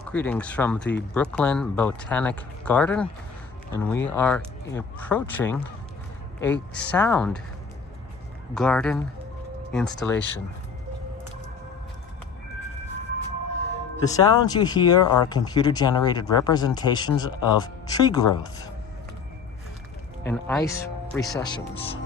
Greetings from the Brooklyn Botanic Garden, and we are approaching a sound garden installation. The sounds you hear are computer-generated representations of tree growth and ice recessions.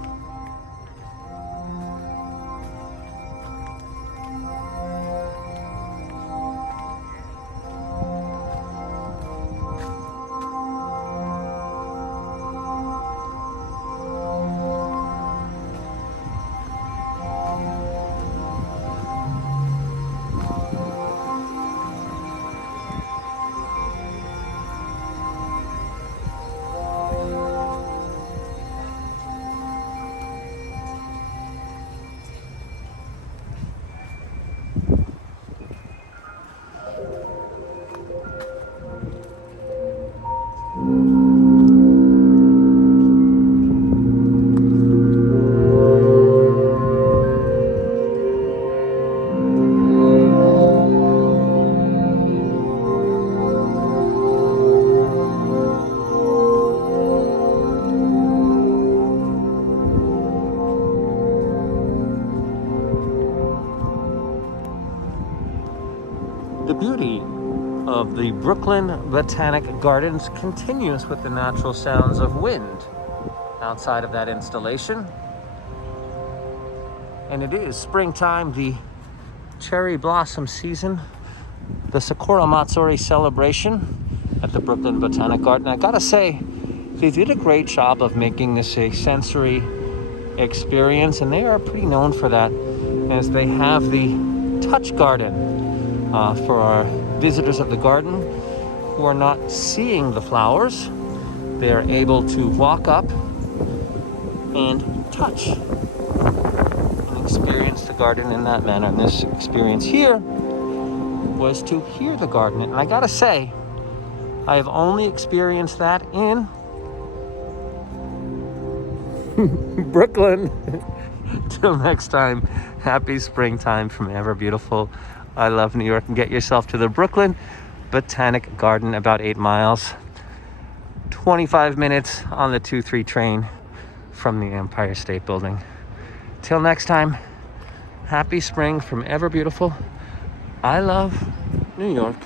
The beauty of the Brooklyn Botanic Gardens continues with the natural sounds of wind outside of that installation. And it is springtime, the cherry blossom season, the Sakura Matsuri celebration at the Brooklyn Botanic Garden. I gotta say, they did a great job of making this a sensory experience, and they are pretty known for that, as they have the touch garden for our visitors of the garden who are not seeing the flowers. They are able to walk up and touch and experience the garden in that manner. And this experience here was to hear the garden. And I gotta say, I have only experienced that in Brooklyn. Till next time, happy springtime from ever beautiful I love New York, and get yourself to the Brooklyn Botanic Garden, about 8 miles, 25 minutes on the 2-3 train from the Empire State Building. Till next time, happy spring from ever beautiful I love New York.